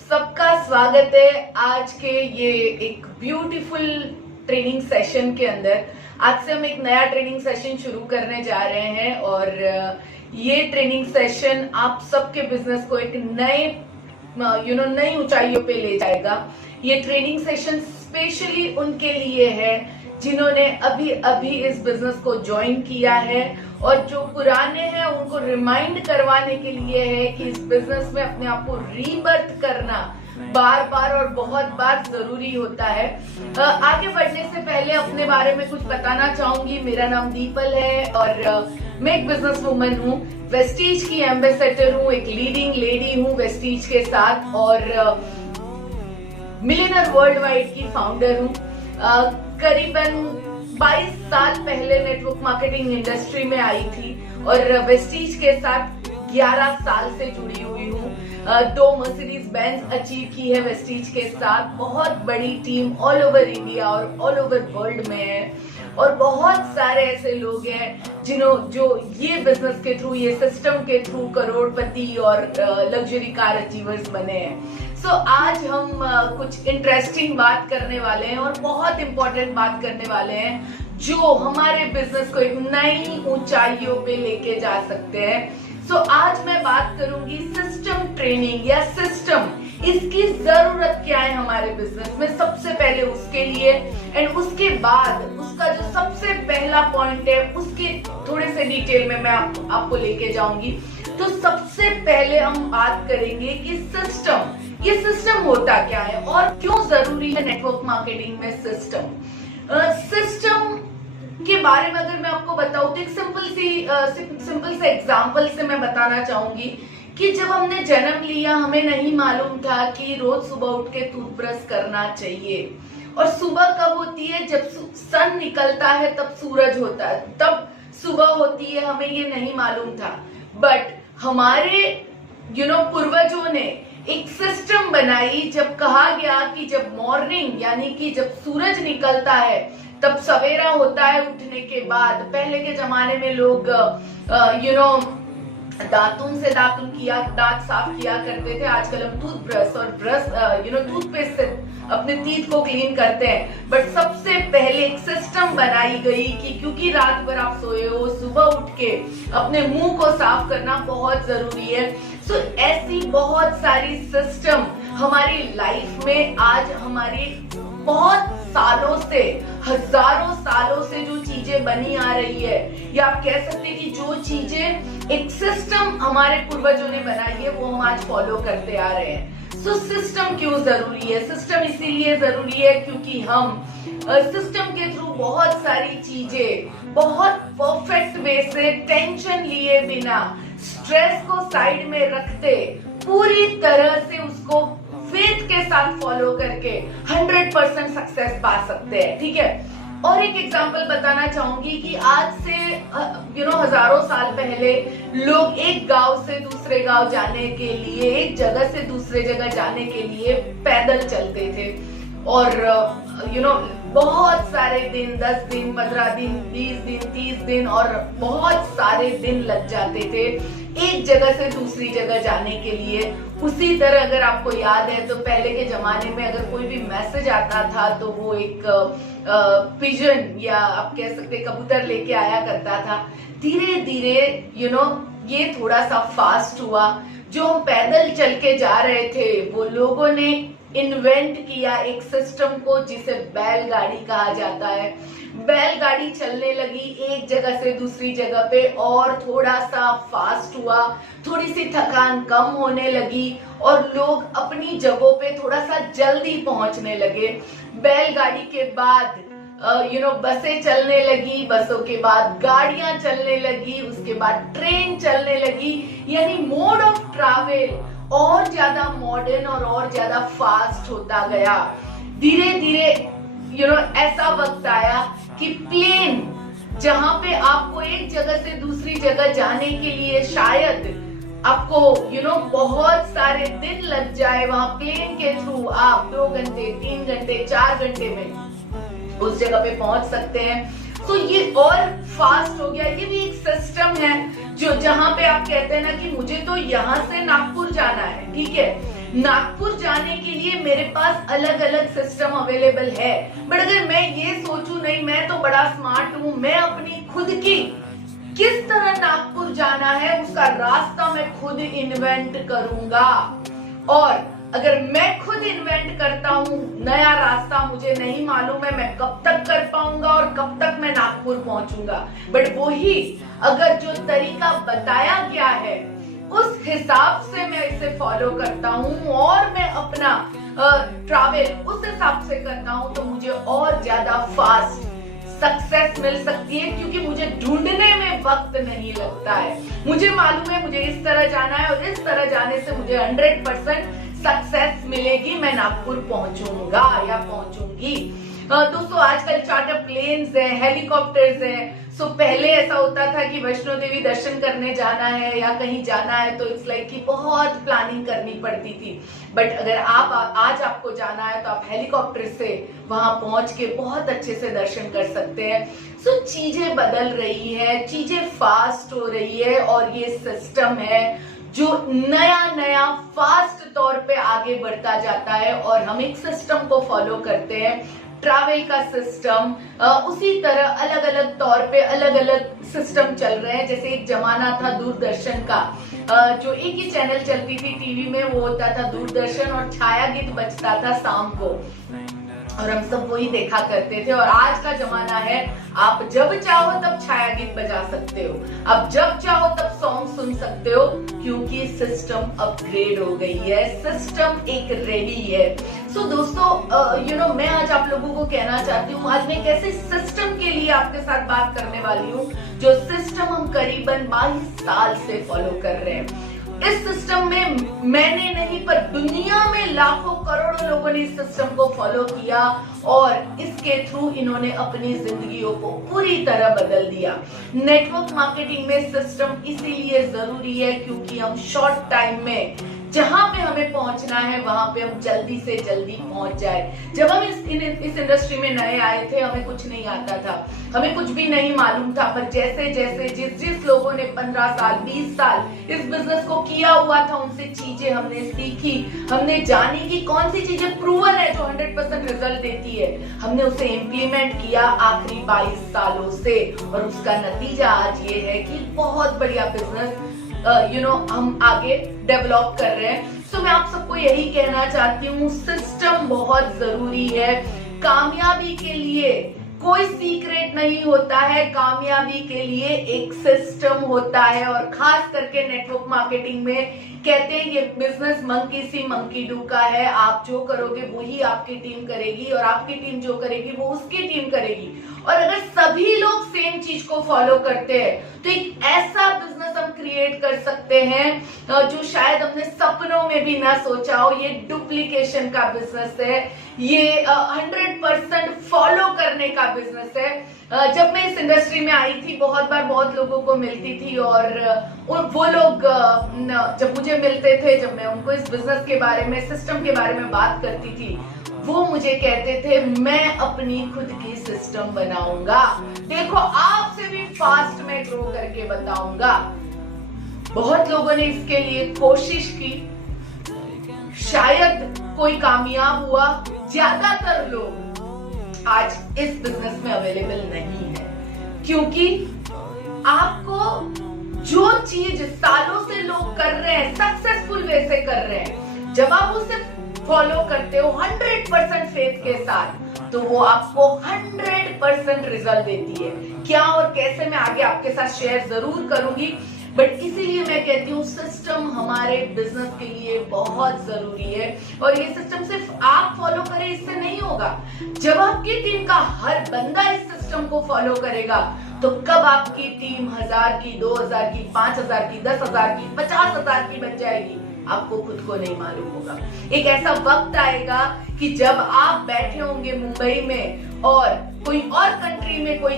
सबका स्वागत है आज के ये एक ब्यूटीफुल ट्रेनिंग सेशन के अंदर। आज से हम एक नया ट्रेनिंग सेशन शुरू करने जा रहे हैं और ये ट्रेनिंग सेशन आप सबके बिजनेस को एक नई ऊंचाइयों पे ले जाएगा। ये ट्रेनिंग सेशन स्पेशली उनके लिए है जिन्होंने अभी अभी इस बिजनेस को ज्वाइन किया है और जो पुराने हैं उनको रिमाइंड करवाने के लिए है कि इस बिजनेस में अपने आप को रीबर्थ करना बार बार और बहुत बार जरूरी होता है। आगे बढ़ने से पहले अपने बारे में कुछ बताना चाहूंगी। मेरा नाम दीपल है और मैं एक बिजनेस वुमन हूँ, वेस्टीज की एम्बेसडर हूँ, एक लीडिंग लेडी हूँ वेस्टीज के साथ और मिलियनर वर्ल्ड वाइड की फाउंडर हूँ। करीबन 22 साल पहले नेटवर्क मार्केटिंग इंडस्ट्री में आई थी और वेस्टीज के साथ 11 साल से जुड़ी हुई हूँ। 2 मर्सिडीज बेंज अचीव की है वेस्टीज के साथ। बहुत बड़ी टीम ऑल ओवर इंडिया और ऑल ओवर वर्ल्ड में है और बहुत सारे ऐसे लोग हैं जो ये बिजनेस के थ्रू, ये सिस्टम के थ्रू करोड़पति और लग्जरी कार अचीवर्स बने हैं। आज हम कुछ इंटरेस्टिंग बात करने वाले हैं और बहुत इंपॉर्टेंट बात करने वाले हैं जो हमारे बिजनेस को एक नई ऊंचाइयों पे लेके जा सकते हैं। आज मैं बात करूंगी सिस्टम ट्रेनिंग या सिस्टम, इसकी जरूरत क्या है हमारे बिजनेस में, सबसे पहले उसके लिए एंड उसके बाद उसका जो सबसे पहला पॉइंट है उसके थोड़े से डिटेल में मैं आपको लेके जाऊंगी। तो सबसे पहले हम बात करेंगे कि सिस्टम, ये सिस्टम होता क्या है और क्यों जरूरी है नेटवर्क मार्केटिंग में सिस्टम। सिस्टम के बारे में अगर मैं आपको बताऊं तो एक सिंपल से एग्जांपल से मैं बताना चाहूंगी कि जब हमने जन्म लिया हमें नहीं मालूम था कि रोज सुबह उठ के टूथब्रश करना चाहिए और सुबह कब होती है, जब सन निकलता है तब सूरज होता है, तब सुबह होती है, हमें ये नहीं मालूम था। बट हमारे पूर्वजों ने एक सिस्टम बनाई जब कहा गया कि जब मॉर्निंग यानी कि जब सूरज निकलता है तब सवेरा होता है उठने के बाद। पहले के जमाने में लोग दातुन से दांत साफ किया करते थे। आजकल हम टूथब्रश और टूथपेस्ट से अपने टीथ को क्लीन करते हैं। बट सबसे पहले एक सिस्टम बनाई गई कि क्योंकि रात भर आप सोए हो, सुबह उठ के अपने मुंह को साफ करना बहुत जरूरी है। ऐसी बहुत सारी सिस्टम हमारी लाइफ में आज हमारी बहुत सालों से, हजारों सालों से जो चीजें बनी आ रही है, या आप कह सकते हैं कि जो चीजें एक सिस्टम हमारे पूर्वजों ने बनाई है वो हम आज फॉलो करते आ रहे हैं। सिस्टम क्यों जरूरी है? सिस्टम इसीलिए जरूरी है क्योंकि हम सिस्टम के थ्रू बहुत सारी चीजें बहुत परफेक्ट वे से, टेंशन लिए बिना, स्ट्रेस को साइड में रखते, पूरी तरह से उसको फेथ के साथ फॉलो करके 100% सक्सेस पा सकते हैं। ठीक है, और एक एग्जांपल बताना चाहूंगी कि आज से हजारों साल पहले लोग एक गांव से दूसरे गांव जाने के लिए, एक जगह से दूसरे जगह जाने के लिए पैदल चलते थे और बहुत सारे दिन, 10 दिन, 15 दिन, 20 दिन, 30 दिन और बहुत सारे दिन लग जाते थे एक जगह से दूसरी जगह जाने के लिए। उसी तरह अगर आपको याद है तो पहले के जमाने में अगर कोई भी मैसेज आता था तो वो एक पिजन या आप कह सकते कबूतर लेके आया करता था। धीरे धीरे ये थोड़ा सा फास्ट हुआ। जो हम पैदल चल के जा रहे थे वो लोगों ने इन्वेंट किया एक सिस्टम को जिसे बैलगाड़ी कहा जाता है। बैलगाड़ी चलने लगी एक जगह से दूसरी जगह पे और थोड़ा सा फास्ट हुआ, थोड़ी सी थकान कम होने लगी और लोग अपनी जगहों पे थोड़ा सा जल्दी पहुंचने लगे। बैलगाड़ी के बाद बसें चलने लगी, बसों के बाद गाड़ियां चलने लगी, उसके बाद ट्रेन चलने लगी, यानी मोड ऑफ ट्रैवल और ज्यादा मॉडर्न और ज्यादा फास्ट होता गया। धीरे धीरे ऐसा वक्त आया कि प्लेन, जहां पे आपको एक जगह से दूसरी जगह जाने के लिए शायद आपको बहुत सारे दिन लग जाए, वहां प्लेन के थ्रू आप 2 घंटे, 3 घंटे, 4 घंटे में उस जगह पे पहुंच सकते हैं। तो ये और फास्ट हो गया। ये भी एक सिस्टम है जो जहां पे आप कहते हैं ना कि मुझे तो यहाँ से नागपुर जाना है, ठीक है, नागपुर जाने के लिए मेरे पास अलग अलग सिस्टम अवेलेबल है, बट अगर मैं ये सोचूं नहीं मैं तो बड़ा स्मार्ट हूं, मैं अपनी खुद की किस तरह नागपुर जाना है उसका रास्ता मैं खुद इन्वेंट करूंगा। और अगर मैं खुद इन्वेंट करता हूँ नया रास्ता, मुझे नहीं मालूम है मैं कब तक कर पाऊंगा और कब तक मैं नागपुर पहुंचूंगा, बट वही अगर जो तरीका बताया गया है उस हिसाब से मैं इसे फॉलो करता हूँ और मैं अपना ट्रैवल उस हिसाब से करता हूँ तो मुझे और ज्यादा फास्ट सक्सेस मिल सकती है, क्योंकि मुझे ढूंढने में वक्त नहीं लगता है। मुझे मालूम है मुझे इस तरह जाना है और इस तरह जाने से मुझे 100% सक्सेस मिलेगी, मैं नागपुर पहुंचूंगा या पहुंचूंगी। दोस्तों आजकल चार्टर प्लेन्स हैं, हेलीकॉप्टर्स हैं। सो पहले ऐसा होता था कि वैष्णो देवी दर्शन करने जाना है या कहीं जाना है तो इट्स लाइक कि बहुत प्लानिंग करनी पड़ती थी, बट अगर आज आपको जाना है तो आप हेलीकॉप्टर से वहां पहुंच के बहुत अच्छे से दर्शन कर सकते हैं। सो चीजें बदल रही है, चीजें फास्ट हो रही है और ये सिस्टम है जो नया नया फास्ट तौर पे आगे बढ़ता जाता है और हम एक सिस्टम को फॉलो करते हैं, ट्रैवल का सिस्टम। उसी तरह अलग अलग तौर पे अलग अलग सिस्टम चल रहे हैं। जैसे एक जमाना था दूरदर्शन का, जो एक ही चैनल चलती थी टीवी में, वो होता था दूरदर्शन और छाया गीत बजता था शाम को और हम सब वही देखा करते थे। और आज का जमाना है आप जब चाहो तब छाया गीत बजा सकते हो, आप जब चाहो तब सॉन्ग सुन सकते हो, क्योंकि सिस्टम अपग्रेड हो गई है, सिस्टम एक रेडी है। सो दोस्तों मैं आज आप लोगों को कहना चाहती हूँ, आज मैं एक ऐसे सिस्टम के लिए आपके साथ बात करने वाली हूँ जो सिस्टम हम करीबन 22 साल से फॉलो कर रहे हैं। इस सिस्टम में मैंने नहीं पर दुनिया में लाखों करोड़ों लोगों ने इस सिस्टम को फॉलो किया और इसके थ्रू इन्होंने अपनी जिंदगियों को पूरी तरह बदल दिया। नेटवर्क मार्केटिंग में सिस्टम इसीलिए जरूरी है क्योंकि हम शॉर्ट टाइम में जहां पे हमें पहुंचना है वहां पे हम जल्दी से जल्दी पहुंच जाए। जब हम इस इंडस्ट्री में नए आए थे हमें कुछ नहीं आता था, हमें कुछ भी नहीं मालूम था, पर जैसे जैसे जिस लोगों ने 15 साल 20 साल इस बिजनेस को किया हुआ था उनसे चीजें हमने सीखी, हमने जानी कि कौन सी चीजें प्रूवन है जो 100% रिजल्ट देती है, हमने उसे इम्प्लीमेंट किया आखिरी 22 सालों से और उसका नतीजा आज ये है कि बहुत बढ़िया बिजनेस हम आगे डेवलप कर रहे हैं। सो मैं आप सबको यही कहना चाहती हूँ, सिस्टम बहुत जरूरी है। कामयाबी के लिए कोई सीक्रेट नहीं होता है, कामयाबी के लिए एक सिस्टम होता है और खास करके नेटवर्क मार्केटिंग में कहते हैं ये business monkey C monkey do का है। आप जो करोगे वही आपकी टीम करेगी और आपकी टीम जो करेगी वो उसकी टीम करेगी। और अगर सभी लोग सेम चीज को फॉलो करते हैं तो एक ऐसा बिजनेस हम क्रिएट कर सकते हैं जो शायद अपने सपनों में भी ना सोचा हो। ये डुप्लीकेशन का बिजनेस है, ये 100% फॉलो करने का बिजनेस है। जब मैं इस इंडस्ट्री में आई थी बहुत बार बहुत लोगों को मिलती थी और वो लोग जब मुझे मिलते थे, जब मैं उनको इस बिजनेस के बारे में सिस्टम के बारे में बात करती थी, वो मुझे कहते थे मैं अपनी खुद की सिस्टम बनाऊंगा, देखो आपसे भी फास्ट में ग्रो करके बताऊंगा। बहुत लोगों ने इसके लिए कोशिश की, शायद कोई कामयाब हुआ, ज्यादातर लोग आज इस बिजनेस में अवेलेबल नहीं है क्योंकि आपको जो चीज सालों से लोग कर रहे हैं सक्सेसफुल वे से कर रहे हैं, जब आप उसे फॉलो करते हो 100% फेथ के साथ तो वो आपको 100% रिजल्ट देती है। क्या और कैसे मैं आगे आपके साथ शेयर जरूर करूंगी, बट इसीलिए मैं कहती हूँ सिस्टम हमारे बिजनेस के लिए बहुत जरूरी है और ये सिस्टम सिर्फ आप फॉलो करें इससे नहीं होगा। जब आपकी टीम का हर बंदा इस सिस्टम को फॉलो करेगा तो कब आपकी टीम 1000 की, 2000 की, 5000 की, 10,000 की, 50,000 की बन जाएगी आपको खुद को नहीं मालूम होगा। एक ऐसा वक्त आएगा कि जब आप बैठे होंगे मुंबई में और कोई और कंट्री में कोई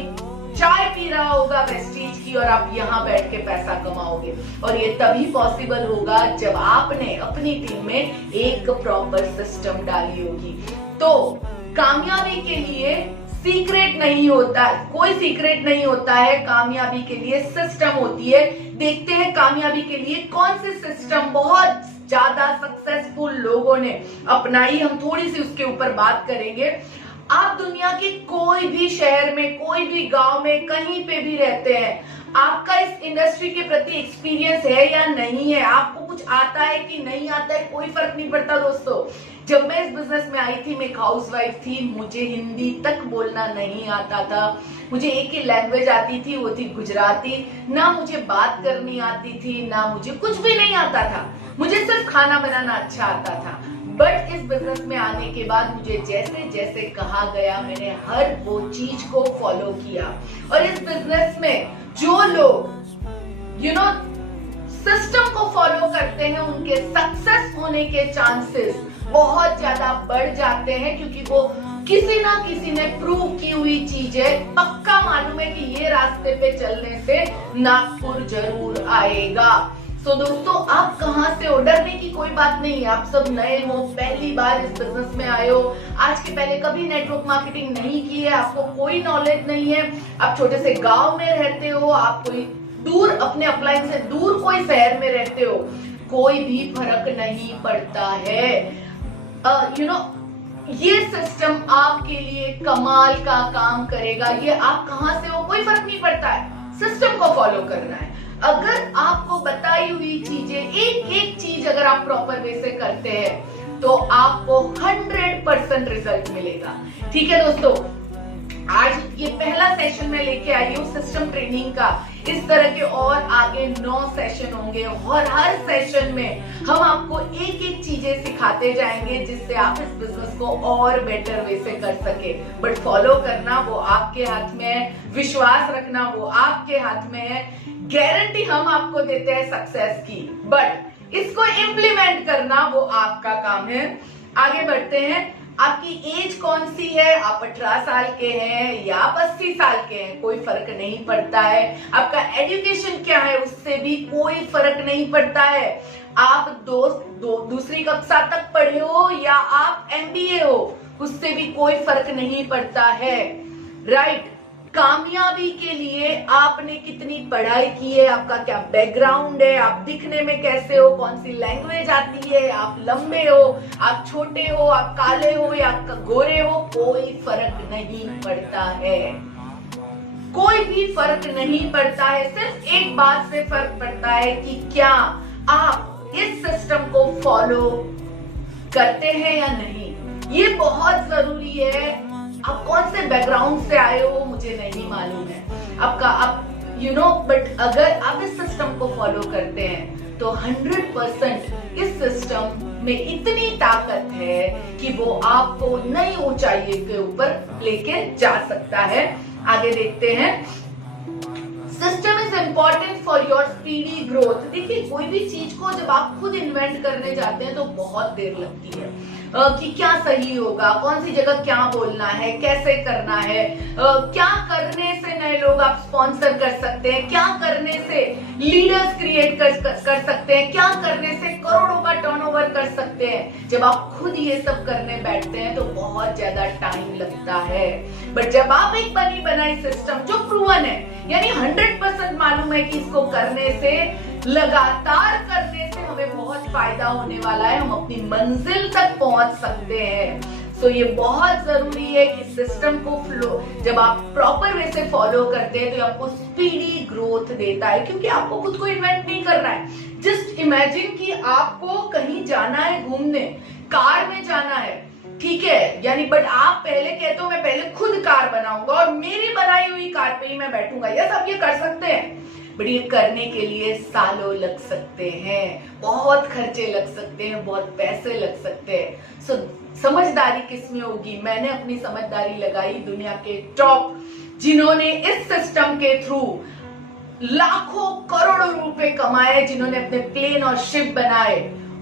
चाय पी रहा होगा वेस्टीज की और आप यहाँ बैठ के पैसा कमाओगे और ये तभी पॉसिबल होगा जब आपने अपनी टीम में एक प्रॉपर सिस्टम डाली होगी। तो कामयाबी के लिए सीक्रेट नहीं होता, कोई सीक्रेट नहीं होता है, कामयाबी के लिए सिस्टम होती है। देखते हैं कामयाबी के लिए कौन से सिस्टम बहुत ज्यादा सक्सेसफुल लोगों ने अपनाई, हम थोड़ी सी उसके ऊपर बात करेंगे। आप दुनिया के कोई भी शहर में, कोई भी गांव में, कहीं पे भी रहते हैं, आपका इस इंडस्ट्री के प्रति एक्सपीरियंस है या नहीं है, आपको कुछ आता है कि नहीं आता है, कोई फर्क नहीं पड़ता दोस्तों। जब मैं इस बिजनेस में आई थी, मैं एक हाउसवाइफ थी, मुझे हिंदी तक बोलना नहीं आता था। मुझे एक ही लैंग्वेज आती थी, वो थी गुजराती। ना मुझे बात करनी आती थी, ना मुझे कुछ भी नहीं आता था, मुझे सिर्फ खाना बनाना अच्छा आता था। बट इस बिजनेस में आने के बाद मुझे जैसे जैसे कहा गया, मैंने हर वो चीज को फॉलो किया। और इस बिजनेस में जो लोग सिस्टम को फॉलो करते हैं, उनके सक्सेस होने के चांसेस बहुत ज्यादा बढ़ जाते हैं, क्योंकि वो किसी ना किसी ने प्रूव की हुई चीज है। पक्का मालूम है कि ये रास्ते पे चलने से नागपुर जरूर आएगा। तो दोस्तों, आप कहां से हो, डरने की कोई बात नहीं है। आप सब नए हो, पहली बार इस बिजनेस में आए हो, आज के पहले कभी नेटवर्क मार्केटिंग नहीं की है, आपको कोई नॉलेज नहीं है, आप छोटे से गांव में रहते हो, आप कोई दूर, अपने अपलाइन से दूर कोई शहर में रहते हो, कोई भी फर्क नहीं पड़ता है। ये सिस्टम आपके लिए कमाल का काम करेगा। ये आप कहां से हो कोई फर्क नहीं पड़ता है, सिस्टम को फॉलो करना है। अगर आपको बताई हुई चीजें, एक एक चीज अगर आप प्रॉपर वे से करते हैं, तो आपको 100% रिजल्ट मिलेगा। ठीक है दोस्तों, आज ये पहला सेशन मैं लेके आई हूँ सिस्टम ट्रेनिंग का। इस तरह के और आगे 9 सेशन होंगे, और हर सेशन में हम आपको एक एक चीजें सिखाते जाएंगे, जिससे आप इस बिजनेस को और बेटर वे से कर सके। बट फॉलो करना वो आपके हाथ में है, विश्वास रखना वो आपके हाथ में है। गारंटी हम आपको देते हैं सक्सेस की, बट इसको इम्प्लीमेंट करना वो आपका काम है। आगे बढ़ते हैं। आपकी एज कौन सी है, आप 18 साल के हैं या आप 80 साल के हैं, कोई फर्क नहीं पड़ता है। आपका एजुकेशन क्या है, उससे भी कोई फर्क नहीं पड़ता है। आप दूसरी कक्षा तक पढ़े हो या आप MBA हो, उससे भी कोई फर्क नहीं पड़ता है। राइट। कामयाबी के लिए आपने कितनी पढ़ाई की है, आपका क्या बैकग्राउंड है, आप दिखने में कैसे हो, कौन सी लैंग्वेज आती है, आप लंबे हो, आप छोटे हो, आप काले हो या आप गोरे हो, कोई फर्क नहीं पड़ता है। कोई भी फर्क नहीं पड़ता है। सिर्फ एक बात से फर्क पड़ता है कि क्या आप इस सिस्टम को फॉलो करते हैं या नहीं। ये बहुत जरूरी है। आप कौन से बैकग्राउंड से आए हो मुझे नहीं मालूम है आपका, आप बट अगर आप इस सिस्टम को फॉलो करते हैं तो 100% इस सिस्टम में इतनी ताकत है कि वो आपको नई ऊंचाई के ऊपर लेके जा सकता है। आगे देखते हैं। System is important for your speedy growth. देखिए, कोई भी चीज को जब आप खुद इन्वेंट करने जाते हैं तो बहुत देर लगती है कि क्या सही होगा, कौन सी जगह क्या बोलना है, कैसे करना है, क्या करने से नए लोग आप स्पॉन्सर कर सकते हैं, क्या करने से लीडर्स क्रिएट कर सकते हैं, क्या करने से करोड़ों का टर्नओवर कर सकते हैं। जब आप खुद ये सब करने बैठते हैं तो बहुत ज्यादा टाइम लगता है। बट जब आप एक बनी बनाई सिस्टम जो प्रूवन है, यानी 100% मालूम है कि इसको करने से, लगातार करने से हमें बहुत फायदा होने वाला है, हम अपनी मंजिल तक पहुंच सकते हैं। तो ये बहुत जरूरी है कि सिस्टम को जब आप प्रॉपर वे से फॉलो करते हैं तो आपको स्पीडी ग्रोथ देता है, क्योंकि आपको खुद को इन्वेंट नहीं करना है। जस्ट इमेजिन कि आपको कहीं जाना है घूमने, कार में जाना है, ठीक है, यानी बट आप पहले कहते हो मैं पहले खुद कार बनाऊंगा और मेरी बनाई हुई कार पे ही मैं बैठूंगा। यस, आप ये कर सकते हैं, बट ये करने के लिए सालों लग सकते हैं, बहुत खर्चे लग सकते हैं, बहुत पैसे लग सकते हैं। सो समझदारी किसमें होगी? मैंने अपनी समझदारी लगाई दुनिया के टॉप, जिन्होंने इस सिस्टम के थ्रू लाखों करोड़ों रुपए कमाए, जिन्होंने अपने प्लेन और शिप बनाए,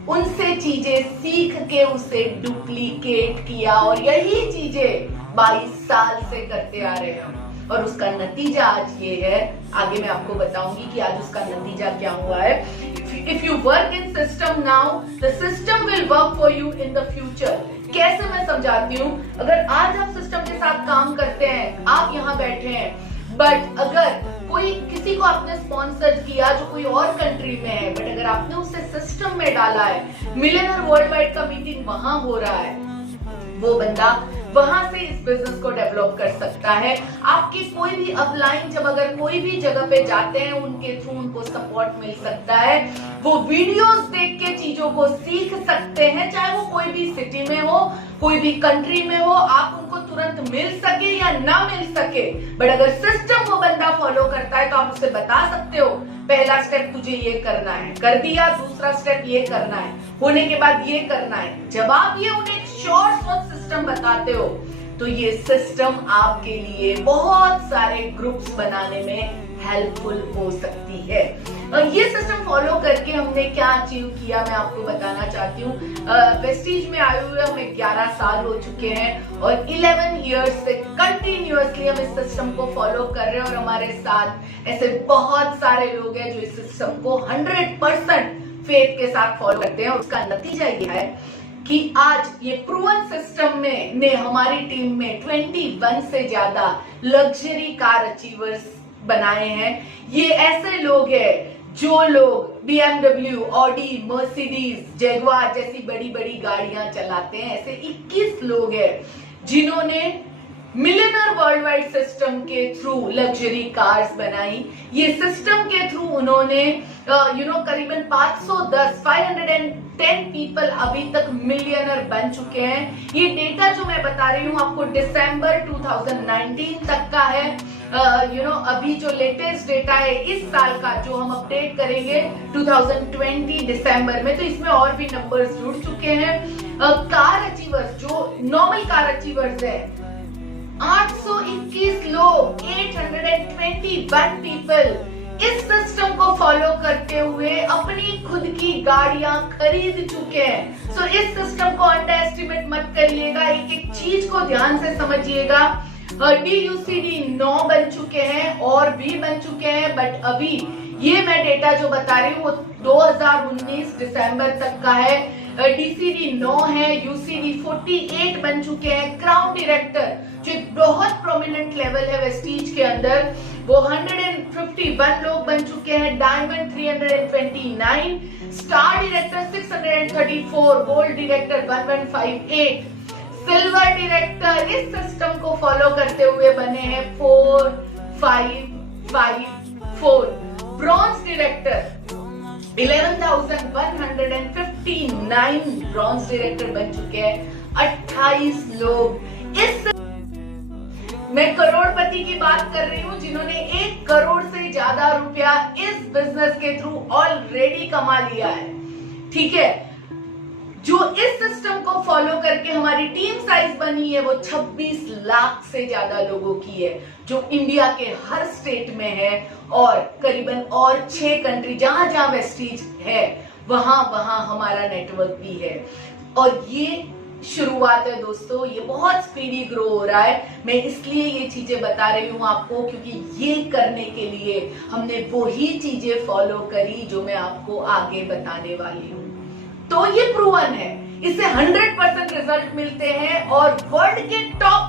उनसे चीजें सीख के उसे डुप्लीकेट किया, और यही चीजें 22 साल से करते आ रहे हैं। और उसका नतीजा आज ये है। आगे मैं आपको बताऊंगी कि आज उसका नतीजा क्या हुआ है। If you work in system now, the system will work for you in the future. कैसे मैं समझाती हूँ। अगर आज आप सिस्टम के साथ काम करते हैं, आप यहाँ बैठे हैं, बट अगर कोई किसी को आपने स्पॉन्सर किया जो कोई और कंट्री में है, बट अगर आपने उसे सिस्टम में डाला है, मिलियनर वर्ल्ड वाइड का मीटिंग वहां हो रहा है, वो बंदा वहां से इस बिजनेस को डेवलप कर सकता है। आपकी कोई भी अपलाइन जब अगर कोई भी जगह पे जाते हैं, उनके थ्रू उनको सपोर्ट मिल सकता है। वो वीडियोस देख के चीजों को सीख सकते हैं, चाहे वो कोई भी सिटी में हो, कोई भी कंट्री में हो, आप उनको तुरंत मिल सके या ना मिल सके, बट अगर सिस्टम वो बंदा फॉलो करता है तो आप उसे बता सकते हो पहला स्टेप तुझे ये करना है, कर दिया, दूसरा स्टेप ये करना है, होने के बाद ये करना है। जब आप ये उन्हें शॉर्ट सिस्टम बताते हो तो ये सिस्टम आपके लिए बहुत सारे ग्रुप्स बनाने में हेल्पफुल हो सकती है। ये सिस्टम फॉलो करके हमने क्या अचीव किया मैं आपको बताना चाहती हूँ। वेस्टीज में आए हुए हमें 11 साल हो चुके हैं और 11 इयर्स से कंटिन्यूअसली हम इस सिस्टम को फॉलो कर रहे हैं और हमारे साथ ऐसे बहुत सारे लोग हैं जो इस सिस्टम को 100% फेथ के साथ फॉलो करते हैं। उसका नतीजा ये है कि आज ये प्रूवन सिस्टम में ने हमारी टीम में 21 से ज्यादा लग्जरी कार अचीवर्स बनाए हैं। ये ऐसे लोग हैं जो लोग BMW, ऑडी, मर्सिडीज, जैगवार जैसी बड़ी बड़ी गाड़ियां चलाते हैं। ऐसे 21 लोग हैं जिन्होंने मिलियनर वर्ल्ड वाइड सिस्टम के थ्रू लग्जरी कार्स बनाई। ये सिस्टम के थ्रू उन्होंने करीबन 510 पीपल अभी तक मिलियनर बन चुके हैं। ये डेटा जो मैं बता रही हूँ आपको दिसंबर 2019 तक का है। अभी जो लेटेस्ट डेटा है इस साल का जो हम अपडेट करेंगे 2020 दिसंबर में, तो इसमें और भी नंबर्स जुड़ चुके हैं। कार अचीवर्स जो नॉर्मल कार अचीवर्स है 821 लोग, 821 पीपल इस सिस्टम को फॉलो करते हुए अपनी खुद की गाड़ियां खरीद चुके हैं। सो इस सिस्टम को अंडर एस्टिमेट मत करिएगा, एक एक चीज को ध्यान से समझिएगा। DUCD 9 बन चुके हैं और भी बन चुके हैं, बट अभी ये मैं डेटा जो बता रही हूँ वो 2019 दिसंबर तक का है। DCD 9 है, UCD 48 बन चुके हैं। क्राउन डायरेक्टर जो एक बहुत प्रोमिनेंट लेवल है वेस्टीज के अंदर, वो 151 लोग बन चुके हैं। Diamond 329, star director 634, gold director 1158, silver director इस सिस्टम को फॉलो करते हुए बने हैं 4554, ब्रॉन्ज डायरेक्टर 11,159 ब्रॉन्ज डायरेक्टर बन चुके हैं। 28 लोग इस मैं करोड़पति की बात कर रही हूँ जिन्होंने 1 करोड़ से ज्यादा रुपया इस बिजनेस के थ्रू ऑलरेडी कमा लिया है। ठीक है, जो इस सिस्टम को फॉलो करके हमारी टीम साइज बनी है वो 26 लाख से ज्यादा लोगों की है, जो इंडिया के हर स्टेट में है और करीबन और 6 कंट्री जहां जहां वेस्टीज है वहां वहां हमारा नेटवर्क भी है। और ये शुरुआत है दोस्तों, ये बहुत स्पीडी ग्रो हो रहा है। मैं इसलिए ये चीजें बता रही हूँ आपको क्योंकि ये करने के लिए हमने वही चीजें फॉलो करी जो मैं आपको आगे बताने वाली हूँ। तो ये प्रूवन है, इससे 100% रिजल्ट मिलते हैं और वर्ल्ड के टॉप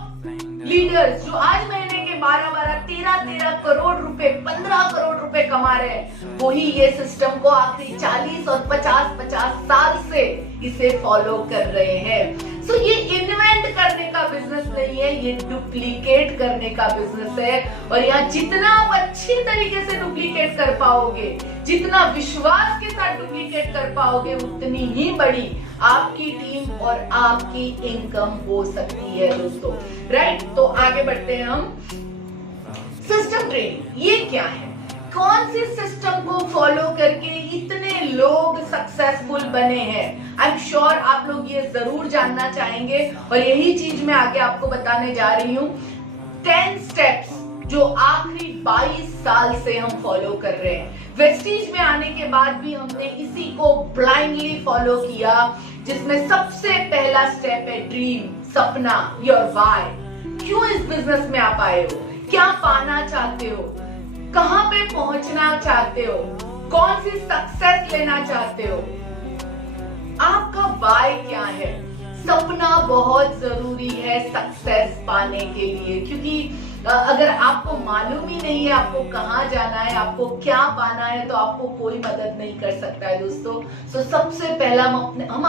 लीडर्स जो आज महीने के 12-12, 13-13 करोड़ रुपए, 15 करोड़ रुपए कमा रहे हैं, वही ये सिस्टम को आखिरी 40 और 50-50 साल से इसे फॉलो कर रहे हैं। सो ये इन्वेंट करने का बिजनेस नहीं है, ये डुप्लीकेट करने का बिजनेस है। और यहाँ जितना आप अच्छी तरीके से डुप्लीकेट कर पाओगे, जितना विश्वास के साथ डुप्लीकेट कर पाओगे, उतनी ही बड़ी आपकी टीम और आपकी इनकम हो सकती है दोस्तों। राइट, तो आगे बढ़ते हैं हम। सिस्टम ट्रेनिंग ये क्या है, कौन सी सिस्टम को फॉलो करके इतने लोग सक्सेसफुल बने हैं? आई एम श्योर आप लोग ये जरूर जानना चाहेंगे और यही चीज मैं आगे आपको बताने जा रही हूँ। 10 स्टेप्स जो आखिरी 22 साल से हम फॉलो कर रहे हैं। वेस्टीज में आने के बाद भी हमने इसी को ब्लाइंडली फॉलो किया, जिसमें सबसे पहला स्टेप है ड्रीम, सपना, योर व्हाई। क्यों इस बिजनेस में आप आए हो, क्या पाना चाहते हो, कहां पे पहुंचना चाहते हो, कौन सी सक्सेस लेना चाहते हो, आपका व्हाई क्या है। सपना बहुत जरूरी है सक्सेस पाने के लिए, क्योंकि अगर आपको मालूम ही नहीं है आपको कहाँ जाना है, आपको क्या पाना है, तो आपको कोई मदद नहीं कर सकता है दोस्तों। सो सबसे पहला हम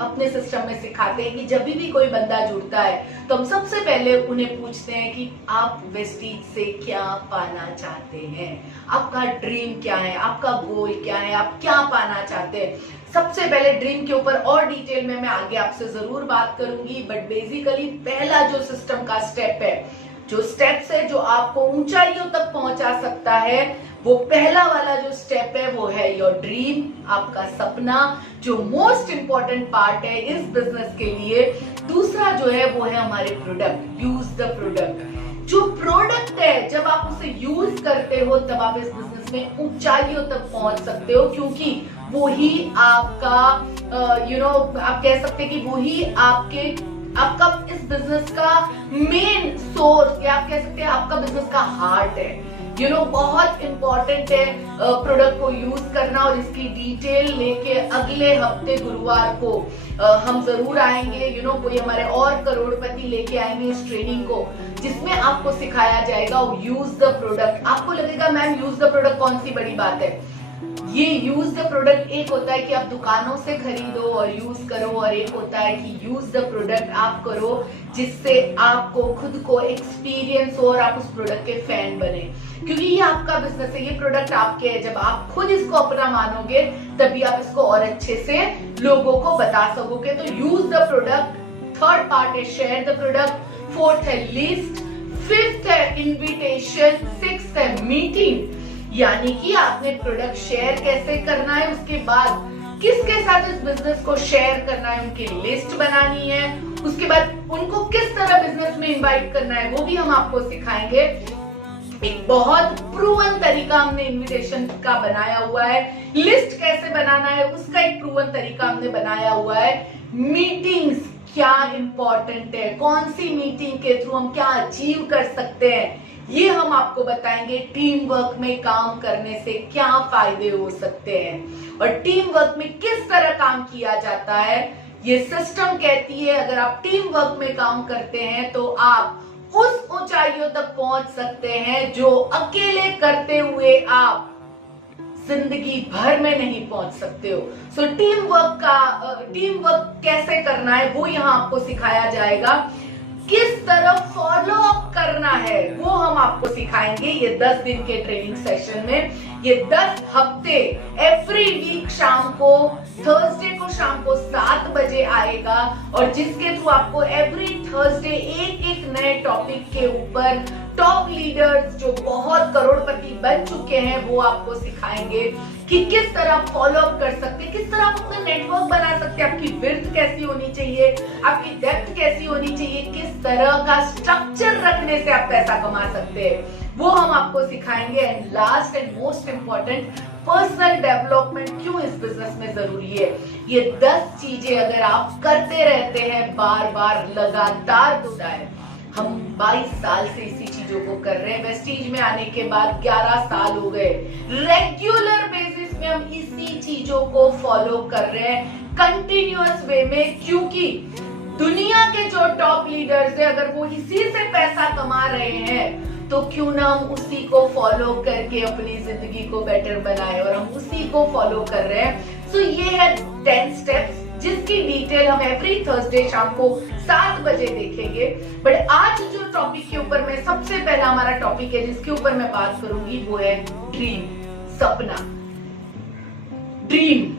अपने सिस्टम में सिखाते हैं कि जब भी कोई बंदा जुड़ता है तो हम सबसे पहले उन्हें पूछते हैं कि आप वेस्टीज से क्या पाना चाहते हैं, आपका ड्रीम क्या है, आपका गोल क्या है, आप क्या पाना चाहते हैं। सबसे पहले ड्रीम के ऊपर और डिटेल में मैं आगे आपसे जरूर बात करूंगी, बट बेसिकली पहला जो सिस्टम का स्टेप है, जो स्टेप्स है जो आपको ऊंचाइयों तक पहुंचा सकता है, वो पहला वाला जो स्टेप है वो है योर ड्रीम, आपका सपना, जो मोस्ट इंपॉर्टेंट पार्ट है इस बिजनेस के लिए। दूसरा जो है वो है हमारे प्रोडक्ट, यूज द प्रोडक्ट। जो प्रोडक्ट है जब आप उसे यूज करते हो तब आप इस बिजनेस में ऊंचाइयों तक पहुंच सकते हो, क्योंकि वो ही आपका आप कह सकते हैं कि वो ही आपका इस बिजनेस का मेन सोर्स, या आप कह सकते हैं आपका बिजनेस का हार्ट है। बहुत इंपॉर्टेंट है प्रोडक्ट को यूज करना, और इसकी डिटेल लेके अगले हफ्ते गुरुवार को हम जरूर आएंगे। कोई हमारे और करोड़पति लेके आएंगे इस ट्रेनिंग को, जिसमें आपको सिखाया जाएगा यूज द प्रोडक्ट। आपको लगेगा मैम यूज द प्रोडक्ट कौन सी बड़ी बात है। ये यूज द प्रोडक्ट एक होता है कि आप दुकानों से खरीदो और यूज करो, और एक होता है कि यूज द प्रोडक्ट आप करो जिससे आपको खुद को एक्सपीरियंस हो और आप उस प्रोडक्ट के फैन बने, क्योंकि ये आपका बिजनेस है, ये प्रोडक्ट आपके है। जब आप खुद इसको अपना मानोगे तभी आप इसको और अच्छे से लोगों को बता सकोगे। तो use the product. Third part है शेयर द प्रोडक्ट। फोर्थ है लिस्ट। फिफ्थ है इन्विटेशन। सिक्स्थ है मीटिंग, यानी कि आपने प्रोडक्ट शेयर कैसे करना है, उसके बाद किसके साथ इस बिजनेस को शेयर करना है, उनकी लिस्ट बनानी है, उसके बाद उनको किस तरह बिजनेस में इनवाइट करना है वो भी हम आपको सिखाएंगे। एक बहुत प्रूवन तरीका हमने इनविटेशन का बनाया हुआ है। लिस्ट कैसे बनाना है उसका एक प्रूवन तरीका हमने बनाया हुआ है। मीटिंग्स क्या इंपॉर्टेंट है, कौन सी मीटिंग के थ्रू हम क्या अचीव कर सकते हैं, ये हम आपको बताएंगे। टीम वर्क में काम करने से क्या फायदे हो सकते हैं और टीम वर्क में किस तरह काम किया जाता है। ये सिस्टम कहती है अगर आप टीम वर्क में काम करते हैं तो आप उस ऊंचाइयों तक पहुंच सकते हैं जो अकेले करते हुए आप जिंदगी भर में नहीं पहुंच सकते हो। सो टीम वर्क कैसे करना है वो यहाँ आपको सिखाया जाएगा। किस तरह फॉलो अप करना है वो हम आपको सिखाएंगे ये 10 दिन के ट्रेनिंग सेशन में। ये 10 हफ्ते एवरी वीक शाम को, थर्सडे को शाम को 7 बजे आएगा, और जिसके थ्रू आपको एवरी थर्सडे एक नए टॉपिक के ऊपर टॉप लीडर्स जो बहुत करोड़पति बन चुके हैं वो आपको सिखाएंगे कि किस तरह फॉलो अप कर सकते हैं, किस तरह आप अपना नेटवर्क बना सकते हैं, आपकी विड्थ कैसी होनी चाहिए, आपकी डेप्थ कैसी होनी चाहिए, किस तरह का स्ट्रक्चर रखने से आप पैसा कमा सकते हैं वो हम आपको सिखाएंगे। And last and most important, personal development क्यों इस बिजनेस में जरूरी है। ये 10 चीजें अगर आप करते रहते हैं बार बार लगातार होता है। हम 22 साल से इसी चीजों को कर रहे हैं। वेस्टीज में आने के बाद 11 साल हो गए। रेगुलर बेसिस में हम इसी चीजों को फॉलो कर रहे हैं कंटिन्यूअस वे में, क्योंकि दुनिया के जो टॉप लीडर्स है अगर वो इसी से पैसा कमा रहे हैं तो क्यों ना हम उसी को फॉलो करके अपनी जिंदगी को बेटर बनाए, और हम उसी को फॉलो कर रहे हैं। सो ये है 10 स्टेप्स जिसकी डिटेल हम एवरी थर्सडे शाम को 7 बजे देखेंगे। बट आज जो टॉपिक के ऊपर मैं सबसे पहला हमारा टॉपिक है जिसके ऊपर मैं बात करूंगी वो है ड्रीम, सपना। ड्रीम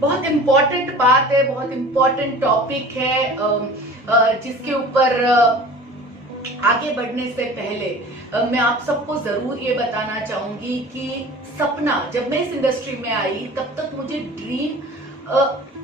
बहुत इंपॉर्टेंट बात है, बहुत इंपॉर्टेंट टॉपिक है जिसके ऊपर आगे बढ़ने से पहले मैं आप सबको जरूर ये बताना चाहूंगी कि सपना, जब मैं इस इंडस्ट्री में आई तब तक मुझे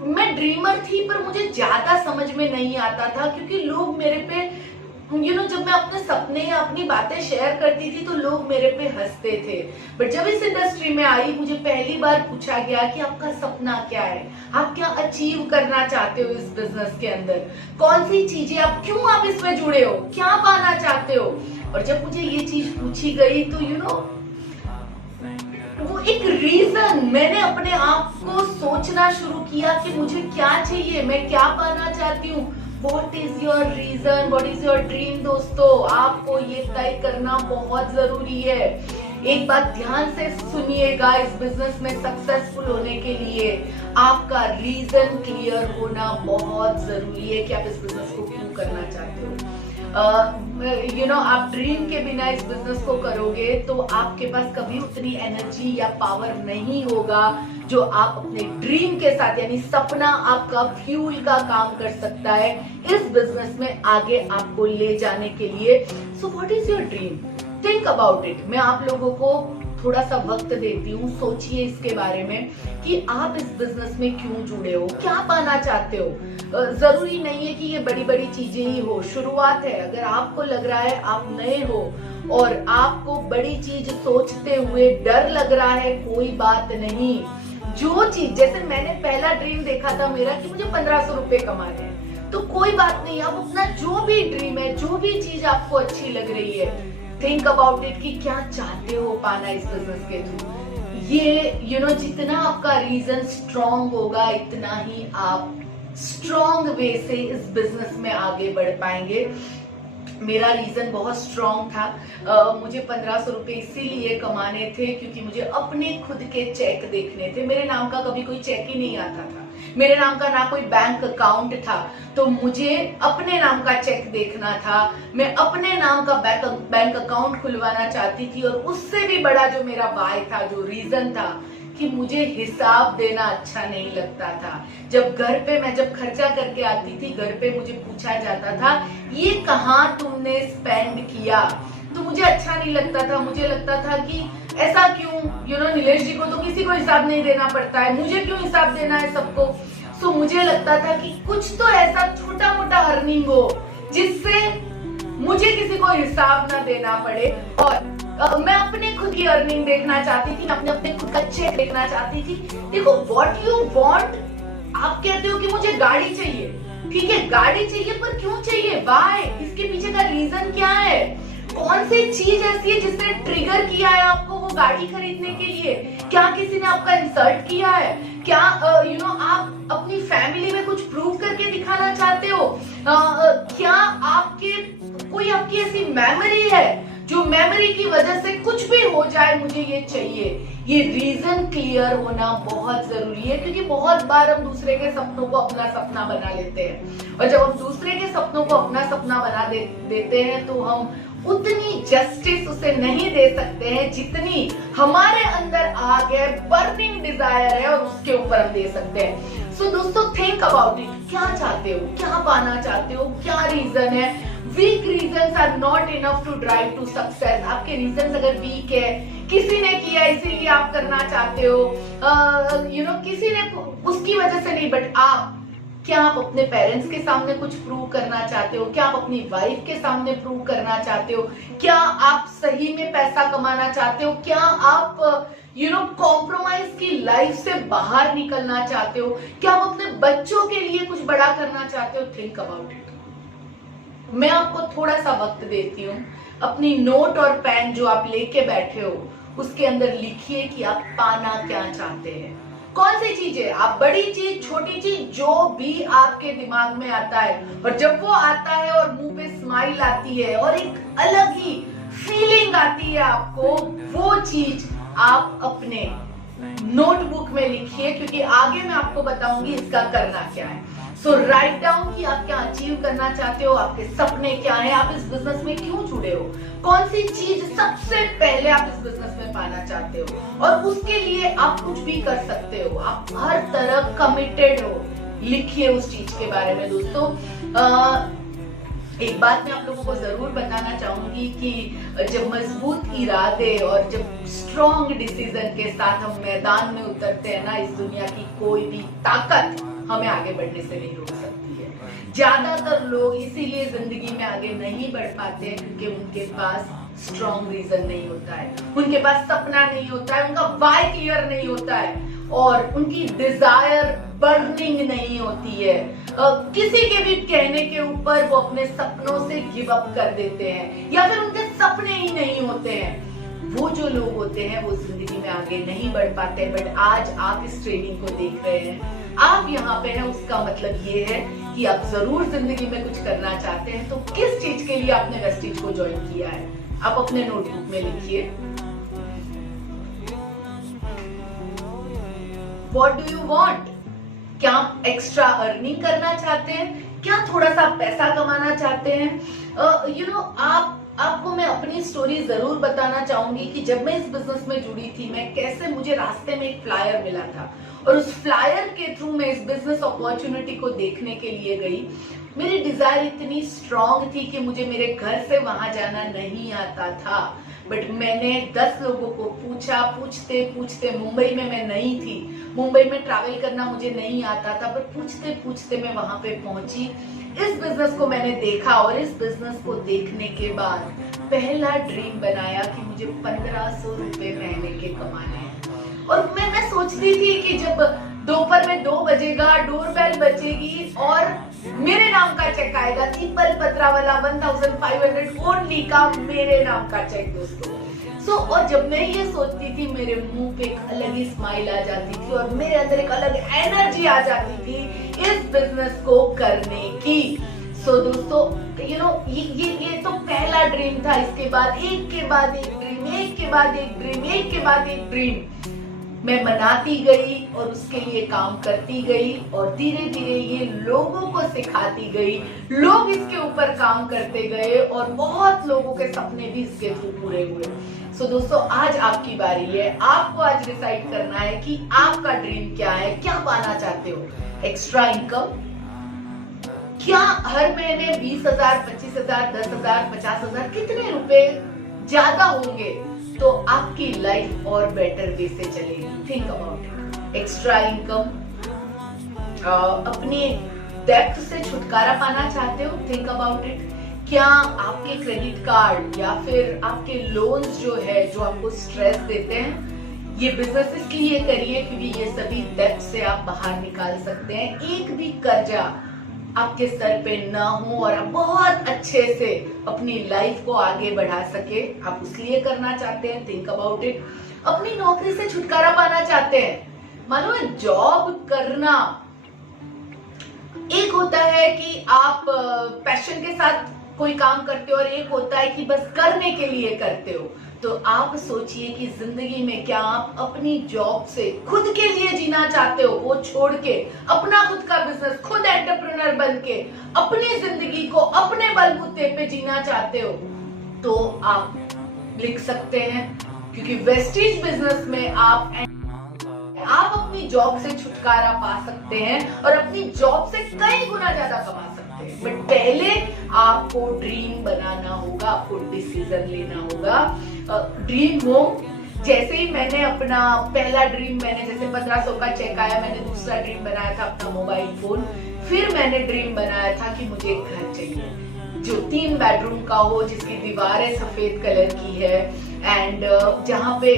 मैं ड्रीमर थी पर मुझे ज्यादा समझ में नहीं आता था, क्योंकि लोग मेरे पे जब मैं अपने सपने या अपनी बातें शेयर करती थी तो लोग मेरे पे हंसते थे। बट जब इस इंडस्ट्री में आई मुझे पहली बार पूछा गया कि आपका सपना क्या है, आप क्या अचीव करना चाहते हो इस बिजनेस के अंदर, कौन सी चीजें क्यों आप इसमें जुड़े हो, क्या पाना चाहते हो। और जब मुझे ये चीज पूछी गई तो वो एक रीजन, मैंने अपने आप को सोचना शुरू किया कि मुझे क्या चाहिए, मैं क्या पाना चाहती हूँ। What is your reason, what is your dream. दोस्तों आपको ये तय करना बहुत जरूरी है। एक बात ध्यान से सुनिएगा, इस बिजनेस में सक्सेसफुल होने के लिए आपका रीजन क्लियर होना बहुत जरूरी है कि आप इस बिजनेस को क्यों करना चाहते हो। आप ड्रीम के बिना इस बिजनेस को करोगे तो आपके पास कभी उतनी एनर्जी या पावर नहीं होगा जो आप अपने ड्रीम के साथ, यानी सपना आपका फ्यूल का काम कर सकता है इस बिजनेस में आगे आपको ले जाने के लिए। So what is your dream, think about it. मैं आप लोगों को थोड़ा सा वक्त देती हूँ, सोचिए इसके बारे में कि आप इस बिजनेस में क्यों जुड़े हो, क्या पाना चाहते हो। जरूरी नहीं है कि ये बड़ी बड़ी चीजें ही हो, शुरुआत है। अगर आपको लग रहा है आप नए हो और आपको बड़ी चीज सोचते हुए डर लग रहा है, कोई बात नहीं। जो चीज, जैसे मैंने पहला ड्रीम देखा था मेरा कि मुझे 1500 रुपए कमाने हैं, तो कोई बात नहीं, आप अपना जो भी ड्रीम है, जो भी चीज आपको अच्छी लग रही है, थिंक अबाउट इट कि क्या चाहते हो पाना इस बिजनेस के थ्रू। ये जितना आपका रीजन स्ट्रॉन्ग होगा इतना ही आप स्ट्रॉन्ग वे से इस बिजनेस में आगे बढ़ पाएंगे। मेरा रीजन बहुत स्ट्रॉन्ग था। मुझे 1500 रुपए इसीलिए कमाने थे क्योंकि मुझे अपने खुद के चेक देखने थे। मेरे नाम का कभी कोई चेक ही नहीं आता था, मेरे नाम का ना कोई बैंक अकाउंट था, तो मुझे अपने नाम का चेक देखना था। मैं अपने नाम का बैंक अकाउंट खुलवाना चाहती थी। और उससे भी बड़ा जो मेरा वाई था, जो रीजन था, कि मुझे हिसाब देना अच्छा नहीं लगता था। जब घर पे मैं जब खर्चा करके आती थी, घर पे मुझे पूछा जाता था ये कहाँ तुमने स्पेंड किया, तो मुझे अच्छा नहीं लगता था। मुझे लगता था कि ऐसा क्यों, नीलेश जी को तो किसी को हिसाब नहीं देना पड़ता है, मुझे क्यों हिसाब देना है सबको। सो मुझे लगता था कि कुछ तो ऐसा छोटा मोटा अर्निंग हो जिससे मुझे किसी को हिसाब ना देना पड़े। और मैं अपने खुद की अर्निंग देखना चाहती थी, मैं अपने खुद का चेक देखना चाहती थी। देखो, व्हाट यू वांट, आप कहते हो कि मुझे गाड़ी चाहिए, ठीक है, गाड़ी चाहिए, पर क्यों चाहिए, व्हाई, इसके पीछे का रीजन क्या है, कौन सी चीज ऐसी है जिसने ट्रिगर किया है आपको वो गाड़ी खरीदने के लिए। क्या किसी ने आपका इंसल्ट किया है, क्या आप अपनी फैमिली में कुछ प्रूव करके दिखाना चाहते हो, क्या कोई आपकी ऐसी मेमोरी है जो मेमोरी की वजह से कुछ भी हो जाए मुझे ये चाहिए। ये रीजन क्लियर होना बहुत जरूरी है, क्योंकि बहुत बार हम दूसरे के सपनों को अपना सपना बना लेते हैं। और जब हम दूसरे के सपनों को अपना सपना बना देते हैं तो हम उतनी जस्टिस उसे नहीं दे सकते हैं जितनी हमारे अंदर आग है, बर्निंग डिजायर है, और उसके ऊपर हम दे सकते हैं। सो दोस्तों, थिंक अबाउट इट, क्या चाहते हो, क्या पाना चाहते हो, क्या रीजन है। Weak reasons are not enough to drive to success. आपके रीजंस अगर वीक है, किसी ने किया इसीलिए आप करना चाहते हो, किसी ने उसकी वजह से नहीं, बट क्या आप अपने पेरेंट्स के सामने कुछ प्रूव करना चाहते हो, क्या आप अपनी वाइफ के सामने प्रूव करना चाहते हो, क्या आप सही में पैसा कमाना चाहते हो, क्या आप कॉम्प्रोमाइज की लाइफ से बाहर निकलना चाहते हो, क्या आप अपने बच्चों के लिए कुछ बड़ा करना चाहते हो। Think about it. मैं आपको थोड़ा सा वक्त देती हूँ, अपनी नोट और पेन जो आप लेके बैठे हो उसके अंदर लिखिए कि आप पाना क्या चाहते हैं, कौन सी चीज है। आप बड़ी चीज, छोटी चीज, जो भी आपके दिमाग में आता है, और जब वो आता है और मुंह पे स्माइल आती है और एक अलग ही फीलिंग आती है आपको, वो चीज आप अपने नोटबुक में लिखिए, क्योंकि आगे मैं आपको बताऊंगी इसका करना क्या है। सो राइट डाउन कि आप क्या अचीव करना चाहते हो, आपके सपने क्या हैं, आप इस बिजनेस में क्यों जुड़े हो, कौन सी चीज सबसे पहले आप इस बिजनेस में पाना चाहते हो, और उसके लिए आप कुछ भी कर सकते हो, आप हर तरह कमिटेड हो। लिखिए उस चीज के बारे में। दोस्तों, एक बात मैं आप लोगों को जरूर बताना चाहूंगी कि जब मजबूत इरादे और जब स्ट्रॉन्ग डिसीजन के साथ हम मैदान में उतरते हैं ना, इस दुनिया की कोई भी ताकत हमें आगे बढ़ने से नहीं रोक सकती है। ज्यादातर लोग इसीलिए जिंदगी में आगे नहीं बढ़ पाते हैं क्योंकि उनके पास स्ट्रॉन्ग रीजन नहीं होता है, उनके पास सपना नहीं होता है, उनका वाई क्लियर नहीं होता है, और उनकी डिजायर बर्निंग नहीं होती है। किसी के भी कहने के ऊपर वो अपने सपनों से गिव अप कर देते हैं, या फिर उनके सपने ही नहीं होते हैं। वो जो लोग होते हैं वो जिंदगी में आगे नहीं बढ़ पाते। बट आज आप इस ट्रेनिंग को देख रहे हैं, आप यहाँ पे हैं, उसका मतलब ये है कि आप जरूर जिंदगी में कुछ करना चाहते हैं। तो किस चीज के लिए आपने वेस्टीज को ज्वाइन किया है, आप अपने नोटबुक में लिखिए। What do you want? क्या आप एक्स्ट्रा अर्निंग करना चाहते हैं? क्या थोड़ा सा पैसा कमाना चाहते हैं? आपको मैं अपनी स्टोरी जरूर बताना चाहूंगी कि जब मैं इस बिजनेस में जुड़ी थी, मैं कैसे, मुझे रास्ते में एक फ्लायर मिला था और उस फ्लायर के थ्रू मैं इस बिजनेस अपॉर्चुनिटी को देखने के लिए गई। मेरी डिजायर इतनी स्ट्रांग थी कि मुझे मेरे घर से वहां जाना नहीं आता था, बट मैंने 10 लोगों को पूछा। पूछते पूछते, मुंबई में मैं नई थी, मुंबई में ट्रैवल करना मुझे नहीं आता था, पर पूछते पूछते मैं वहां पे पहुंची। इस बिजनेस को मैंने देखा और इस बिजनेस को देखने के बाद पहला ड्रीम बनाया कि मुझे 1500 रुपए महीने के कमाने हैं। और मैं सोचती थी कि जब दोपहर में 2 बजेगा, डोरबेल बजेगी और मेरे नाम का चेक आएगा, दीपल पत्रा वाला 1500 ओनली का मेरे नाम का चेक दोस्तों। और जब मैं ये सोचती थी, मेरे मुंह पे एक अलग ही स्माइल आ जाती थी और मेरे अंदर एक अलग एनर्जी आ जाती थी इस बिजनेस को करने की। दोस्तों ये तो पहला ड्रीम था। इसके बाद एक के बाद एक ड्रीम, एक के बाद एक ड्रीम, एक के बाद एक ड्रीम मैं बनाती गई और उसके लिए काम करती गई और धीरे धीरे ये लोगों को सिखाती गई, लोग इसके ऊपर काम करते गए और बहुत लोगों के सपने भी इसके थ्रू पूरे हुए। दोस्तों आज आपकी बारी है, आपको आज डिसाइड करना है कि आपका ड्रीम क्या है, क्या पाना चाहते हो। एक्स्ट्रा इनकम, क्या हर महीने 20,000, 25,000, 10,000, 50,000 कितने रुपए ज्यादा होंगे तो आपकी लाइफ और बेटर वे से चलेगी। Think about it. Extra income, अपने डेब्ट से छुटकारा पाना चाहते हो, थिंक अबाउट इट। क्या आपके क्रेडिट कार्ड या फिर आपके लोन्स जो है, जो आपको स्ट्रेस देते हैं, ये बिजनेस इसलिए करिए क्योंकि ये सभी डेब्ट से आप बाहर निकाल सकते हैं। एक भी कर्जा आपके सर पे ना हो और आप बहुत अच्छे से अपनी लाइफ को आगे बढ़ा सके, आप उसलिए करना चाहते हैं, थिंक अबाउट इट। अपनी नौकरी से छुटकारा पाना चाहते हैं। मानो जॉब करना एक होता है कि आप पैशन के साथ कोई काम करते हो और एक होता है कि बस करने के लिए करते हो। तो आप सोचिए कि जिंदगी में क्या आप अपनी जॉब से खुद के लिए जीना चाहते हो, वो छोड़ के अपना खुद का बिजनेस, खुद एंटरप्रेन्योर बन के अपनी जिंदगी को अपने बलबूते पे जीना चाहते हो, तो आप लिख सकते हैं। क्योंकि वेस्टीज बिजनेस में आप अपनी जॉब से छुटकारा पा सकते हैं और अपनी जॉब से कई गुना ज्यादा कमा सकते हैं। बट पहले आपको ड्रीम बनाना होगा, आपको डिसीजन लेना होगा। ड्रीम होम, जैसे ही मैंने अपना पहला ड्रीम, मैंने जैसे 1500 का चेक आया, मैंने दूसरा ड्रीम बनाया था अपना मोबाइल फोन। फिर मैंने ड्रीम बनाया था कि मुझे एक घर चाहिए जो 3 बेडरूम का हो, जिसकी दीवारें सफेद कलर की है एंड जहाँ पे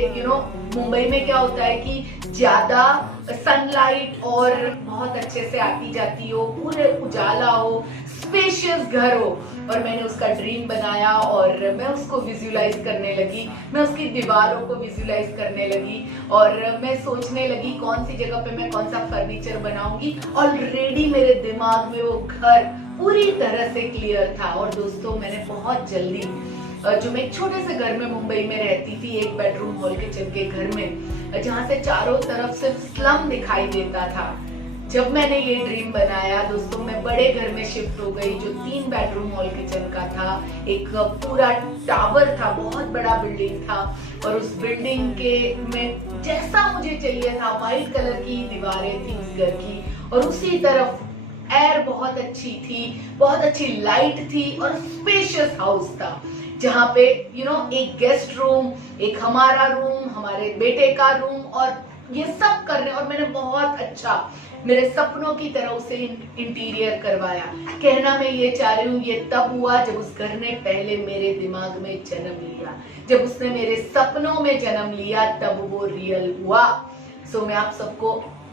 मुंबई में क्या होता है कि ज्यादा सनलाइट और बहुत अच्छे से आती जाती हो, पूरे उजाला हो, स्पेशियस घर हो। और मैंने उसका ड्रीम बनाया और मैं उसको विजुलाइज करने लगी, मैं उसकी दीवारों को विजुलाइज करने लगी और मैं सोचने लगी कौन सी जगह पे मैं कौन सा फर्नीचर बनाऊंगी। ऑलरेडी मेरे दिमाग में वो घर पूरी तरह से क्लियर था। और दोस्तों मैंने बहुत जल्दी, जो मैं एक छोटे से घर में मुंबई में रहती थी, 1 बेडरूम हॉल किचन के घर में, जहाँ से चारों तरफ सिर्फ स्लम दिखाई देता था, जब मैंने ये ड्रीम बनाया दोस्तों, मैं बड़े घर में शिफ्ट हो गई जो 3 बेडरूम हॉल किचन का था। एक पूरा टावर था, बहुत बड़ा बिल्डिंग था और उस बिल्डिंग के में जैसा मुझे चाहिए था, व्हाइट कलर की दीवारें थी उस घर की और उसी तरफ एयर बहुत अच्छी थी, बहुत अच्छी लाइट थी और स्पेशियस हाउस था, जहाँ पे एक गेस्ट रूम, एक हमारा रूम, हमारे बेटे का रूम और ये सब करने, और मैंने बहुत अच्छा मेरे सपनों की तरह उसे इंटीरियर करवाया। कहना मैं ये चाह रही हूँ, ये तब हुआ जब उस घर ने पहले मेरे दिमाग में जन्म लिया, जब उसने मेरे सपनों में जन्म लिया, तब वो रियल हुआ। मैं आप सबको,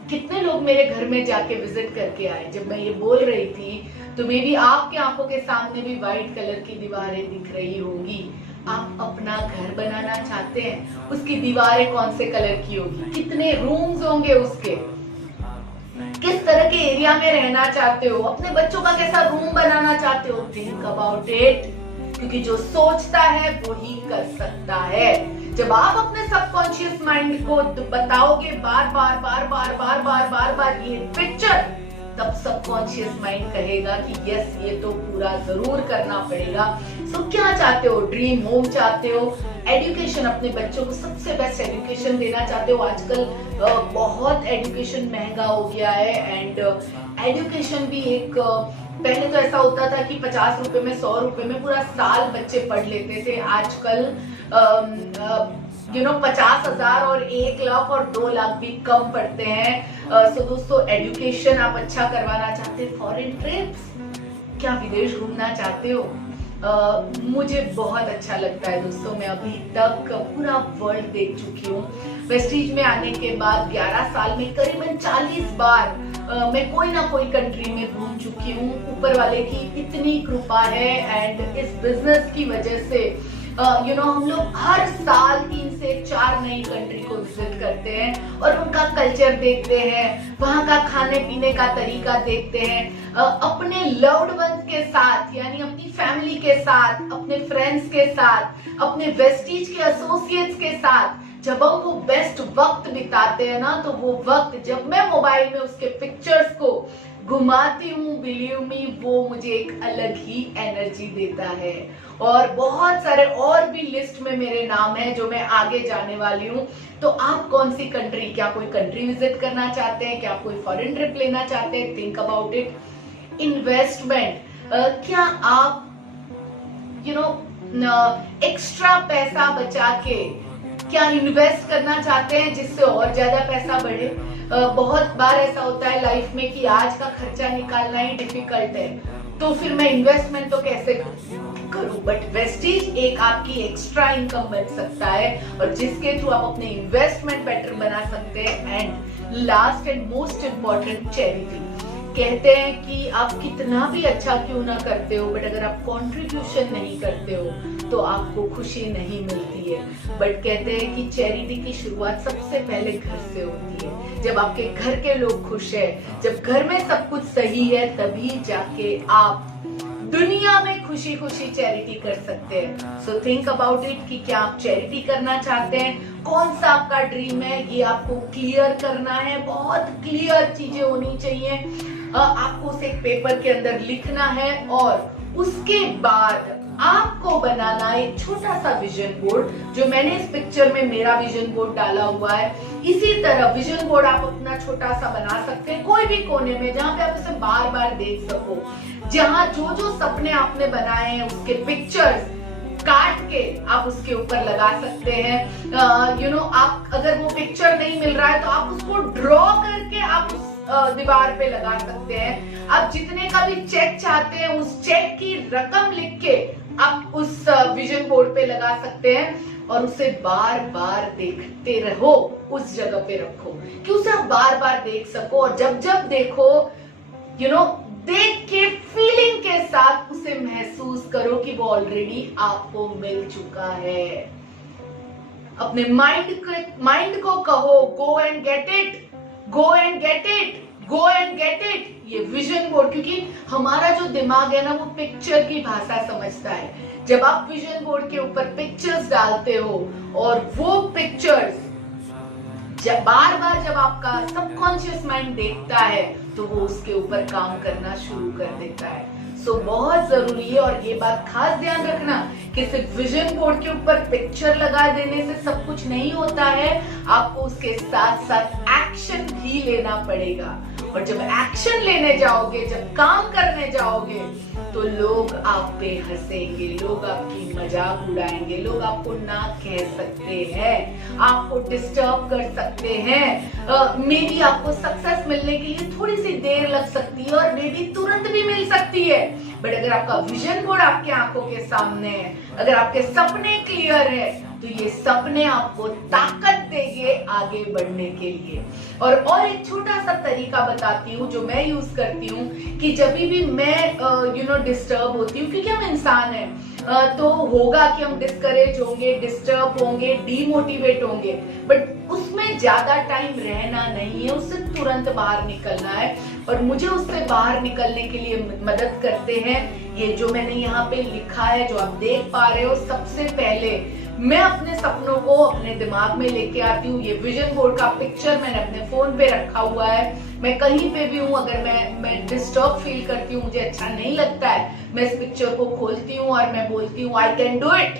कितने लोग मेरे घर में जाके विजिट करके आए, जब मैं ये बोल रही थी तो मे बी आपके आंखों के सामने भी व्हाइट कलर की दीवारें दिख रही होंगी। आप अपना घर बनाना चाहते हैं, उसकी दीवारें कौन से कलर की होगी, कितने रूम्स होंगे उसके, किस तरह के एरिया में रहना चाहते हो, अपने बच्चों का कैसा रूम बनाना चाहते हो, थिंक अबाउट इट, क्योंकि जो सोचता है वो ही कर सकता है। जब आप अपने सबकॉन्शियस माइंड को बताओगे बार बार बार बार बार बार बार बार ये पिक्चर, तब सबकॉन्शियस माइंड कहेगा कि यस ये तो पूरा जरूर करना पड़ेगा। सो क्या चाहते हो, ड्रीम होम चाहते हो, एजुकेशन, अपने बच्चों को सबसे बेस्ट एजुकेशन देना चाहते हो। आजकल बहुत एजुकेशन महंगा हो गया है एंड एजुकेशन भी एक पहले तो ऐसा होता था कि 50 रुपए में 100 रुपए में पूरा साल बच्चे पढ़ लेते थे। आजकल 50,000 और 1 लाख और 2 लाख भी कम पड़ते हैं। सो दोस्तों, एजुकेशन आप अच्छा करवाना चाहते हैं, फॉरेन ट्रिप्स, क्या विदेश घूमना चाहते हो? मुझे बहुत अच्छा लगता है दोस्तों, मैं अभी तक पूरा वर्ल्ड देख चुकी हूँ। वेस्टीज में आने के बाद 11 साल में करीबन 40 बार मैं कोई ना कोई कंट्री में घूम चुकी हूँ। ऊपर वाले की इतनी कृपा है एंड इस बिजनेस की वजह से हम लोग हर साल 3 से 4 नई कंट्री को विजिट करते हैं और उनका कल्चर देखते हैं, वहाँ का खाने पीने का तरीका देखते हैं। अपने लव्ड वंस के साथ, यानी अपनी फैमिली के साथ, अपने फ्रेंड्स के साथ, अपने वेस्टीज के एसोसिएट्स के साथ जब हम वो बेस्ट वक्त बिताते हैं ना, तो वो वक्त जब मैं मोबाइल में उसके पिक्चर्स को घुमाती हूँ, बिलीव मी, वो मुझे एक अलग ही एनर्जी देता है। और बहुत सारे और भी लिस्ट में मेरे नाम है जो मैं आगे जाने वाली हूँ। तो आप कौन सी कंट्री, क्या कोई कंट्री विजिट करना चाहते हैं, क्या कोई फॉरेन ट्रिप लेना चाहते हैं, थिंक अबाउट इट। इन्वेस्टमेंट, क्या आप एक्स्ट्रा पैसा बचा के क्या इन्वेस्ट करना चाहते हैं जिससे और ज्यादा पैसा बढ़े? बहुत बार ऐसा होता है लाइफ में कि आज का खर्चा निकालना ही डिफिकल्ट है, तो फिर मैं इन्वेस्टमेंट तो कैसे करूं? बट वेस्टीज एक आपकी एक्स्ट्रा इनकम बन सकता है और जिसके थ्रू आप अपने इन्वेस्टमेंट बेटर बना सकते हैं। And last and most important, charity. कहते हैं कि आप कितना भी अच्छा क्यों ना करते हो, बट अगर आप कंट्रीब्यूशन नहीं करते हो तो आपको खुशी नहीं मिलती है। बट कहते हैं कि चैरिटी की शुरुआत सबसे पहले घर से होती है। जब आपके घर के लोग खुश है, जब घर में सब कुछ सही है, तभी जाके आप दुनिया में खुशी खुशी चैरिटी कर सकते हैं। सो थिंक अबाउट इट कि क्या आप चैरिटी करना चाहते हैं, कौन सा आपका ड्रीम है, ये आपको क्लियर करना है। बहुत क्लियर चीजें होनी चाहिए, आपको उसे एक पेपर के अंदर लिखना है और उसके बाद आपको बनाना एक छोटा सा विजन बोर्ड, जो मैंने इस पिक्चर में मेरा विजन बोर्ड डाला हुआ है। इसी तरह विजन बोर्ड आप अपना छोटा सा बना सकते हैं कोई भी कोने में, जहाँ पे आप उसे बार बार देख सको, जहाँ जो जो सपने आपने बनाए हैं उसके पिक्चर्स काट के आप उसके ऊपर लगा सकते हैं। आप अगर वो पिक्चर नहीं मिल रहा है तो आप उसको ड्रॉ करके आप उस दीवार पे लगा सकते हैं। आप जितने का भी चेक चाहते हैं उस चेक की रकम लिख के आप उस विजन बोर्ड पे लगा सकते हैं और उसे बार बार देखते रहो, उस जगह पे रखो कि उसे आप बार बार देख सको। और जब जब देखो देख के फीलिंग के साथ उसे महसूस करो कि वो ऑलरेडी आपको मिल चुका है। अपने माइंड को कहो, go and get it, go and get it, go and get it. ये विजन बोर्ड, क्योंकि हमारा जो दिमाग है ना वो पिक्चर की भाषा समझता है। जब आप विजन बोर्ड के ऊपर पिक्चर्स डालते हो और वो पिक्चर्स बार बार जब आपका सबकॉन्शियस माइंड देखता है तो वो उसके ऊपर काम करना शुरू कर देता है। सो बहुत जरूरी है, और ये बात खास ध्यान रखना कि सिर्फ विजन बोर्ड के ऊपर पिक्चर लगा देने से सब कुछ नहीं होता है, आपको उसके साथ साथ एक्शन भी लेना पड़ेगा। और जब एक्शन लेने जाओगे, जब काम करने जाओगे, तो लोग आप पे हंसेंगे, लोग आपकी मजाक उड़ाएंगे, लोग आपको ना कह सकते हैं, आपको डिस्टर्ब कर सकते हैं। मे बी आपको सक्सेस मिलने के लिए थोड़ी सी देर लग सकती है और मे बी तुरंत भी मिल सकती है। बट अगर आपका विजन बोर्ड आपके आंखों के सामने है, अगर आपके सपने क्लियर है, तो ये सपने आपको ताकत देंगे आगे बढ़ने के लिए। और एक छोटा सा तरीका बताती हूँ जो मैं यूज करती हूँ कि जब भी मैं डिस्टर्ब होती हूँ, क्योंकि हम इंसान हैं, तो होगा कि हम डिस्करेज होंगे, डिस्टर्ब होंगे, डीमोटिवेट होंगे, बट उसमें ज्यादा टाइम रहना नहीं है, उससे तुरंत बाहर निकलना है। और मुझे उससे बाहर निकलने के लिए मदद करते हैं। ये जो मैंने यहाँ पे लिखा है, जो आप देख पा रहे हो, सबसे पहले मैं अपने सपनों को अपने दिमाग में लेके आती हूँ। ये विजन बोर्ड का पिक्चर मैंने अपने फोन पे रखा हुआ है। मैं कहीं पे भी हूँ, अगर मैं डिस्टर्ब फील करती हूँ, मुझे अच्छा नहीं लगता है, मैं इस पिक्चर को खोलती हूँ और मैं बोलती हूँ आई can do it,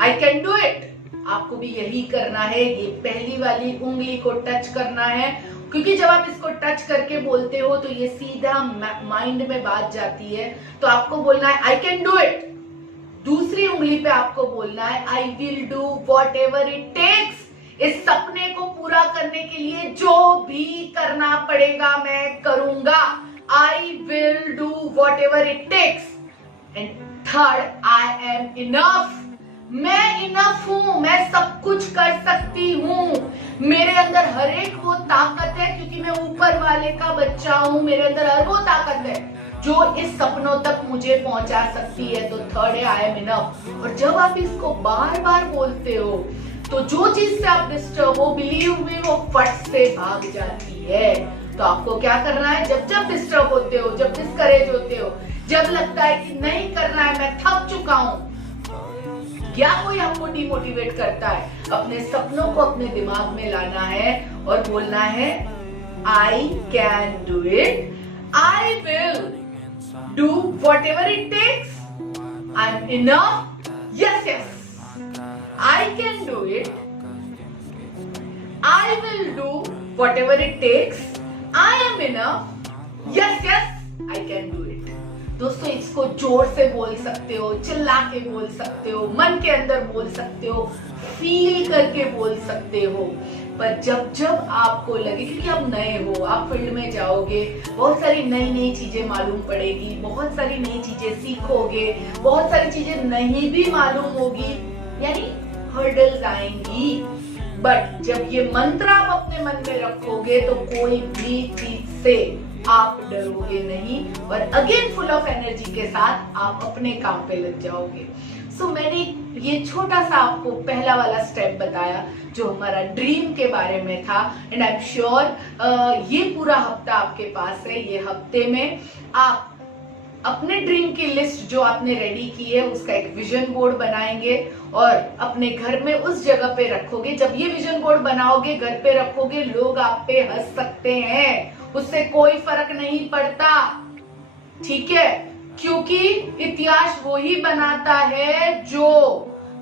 I can do it. आपको भी यही करना है। ये पहली वाली उंगली को टच करना है, क्योंकि जब आप इसको टच करके बोलते हो तो ये सीधा माइंड में बात जाती है। तो आपको बोलना है आई कैन डू इट। दूसरी उंगली पे आपको बोलना है I will do whatever it takes. इस सपने को पूरा करने के लिए जो भी करना पड़ेगा मैं करूंगा। आई will do whatever it takes. And third, I am enough. मैं इनफ हूं, मैं सब कुछ कर सकती हूँ। मेरे अंदर हर एक वो ताकत है, क्योंकि मैं ऊपर वाले का बच्चा हूँ। मेरे अंदर हर वो ताकत है जो इस सपनों तक मुझे पहुंचा सकती है। तो थर्ड है आई एम इनफ। और जब आप इसको बार बार बोलते हो तो जो चीज से आप डिस्टर्ब हो, बिलीव मी, वो फट से भाग जाती है। तो आपको क्या करना है, जब जब डिस्टर्ब होते हो, जब डिस्करेज होते हो, जब लगता है कि नहीं करना है, मैं थक चुका हूं, या कोई आपको डिमोटिवेट करता है, अपने सपनों को अपने दिमाग में लाना है और बोलना है I can do it, I will do whatever it takes, I am enough, yes yes, I can do it, I will do whatever it takes, I am enough, yes yes, I can do it. दोस्तों, इसको जोर से बोल सकते हो, चिल्ला के बोल सकते हो, मन के अंदर बोल सकते हो, फील करके बोल सकते हो। पर जब जब आपको लगे, क्योंकि आप नए हो, आप फील्ड में जाओगे, बहुत सारी नई नई चीजें मालूम पड़ेगी, बहुत सारी नई चीजें सीखोगे, बहुत सारी चीजें नहीं भी मालूम होगी, यानी हर्डल्स आएंगी। बट जब ये मंत्र आप अपने मन में रखोगे तो कोई भी चीज से आप डरोगे नहीं और अगेन फुल ऑफ एनर्जी के साथ आप अपने काम पे लग जाओगे। सो मैंने ये छोटा सा आपको पहला वाला स्टेप बताया जो हमारा ड्रीम के बारे में था। एंड आई एम श्योर ये पूरा हफ्ता आपके पास है। ये हफ्ते में आप अपने ड्रीम की लिस्ट जो आपने रेडी की है उसका एक विजन बोर्ड बनाएंगे और अपने घर में उस जगह पे रखोगे। जब ये विजन बोर्ड बनाओगे, घर पे रखोगे, लोग आप पे हंस सकते हैं, उससे कोई फर्क नहीं पड़ता, ठीक है? क्योंकि इतिहास वो ही बनाता है जो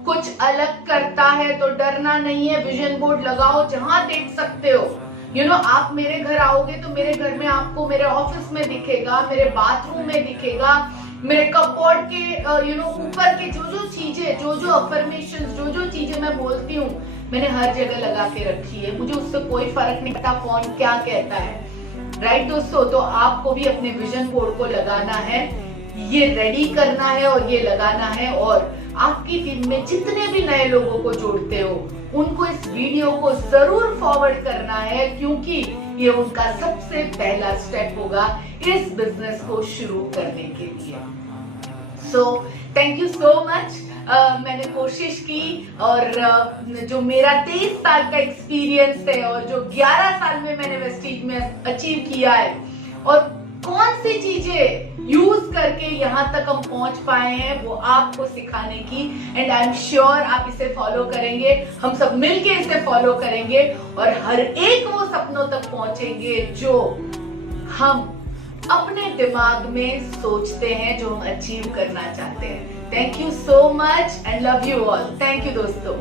कुछ अलग करता है। तो डरना नहीं है, विजन बोर्ड लगाओ, जहां देख सकते हो। आप मेरे घर आओगे तो मेरे घर में आपको मेरे ऑफिस में दिखेगा, मेरे बाथरूम में दिखेगा, मेरे कपबोर्ड के ऊपर के जो चीजें, जो अफर्मेशन, जो चीजें मैं बोलती हूँ, मैंने हर जगह लगा के रखी है। मुझे उससे कोई फर्क नहीं पड़ता कौन क्या कहता है, राइट दोस्तों? तो आपको भी अपने विजन बोर्ड को लगाना है, ये रेडी करना है और ये लगाना है। और आपकी टीम में जितने भी नए लोगों को जोड़ते हो उनको इस वीडियो को जरूर फॉरवर्ड करना है, क्योंकि ये उनका सबसे पहला स्टेप होगा इस बिजनेस को शुरू करने के लिए। So thank you so much. मैंने कोशिश की और जो मेरा 23 साल का एक्सपीरियंस है और जो 11 साल में मैंने वेस्टीज में अचीव किया है और कौन सी चीजें यूज करके यहाँ तक हम पहुंच पाए हैं, वो आपको सिखाने की। एंड आई एम श्योर आप इसे फॉलो करेंगे, हम सब मिलके इसे फॉलो करेंगे और हर एक वो सपनों तक पहुंचेंगे जो हम अपने दिमाग में सोचते हैं, जो हम अचीव करना चाहते हैं। Thank you so much and love you all. Thank you दोस्तों।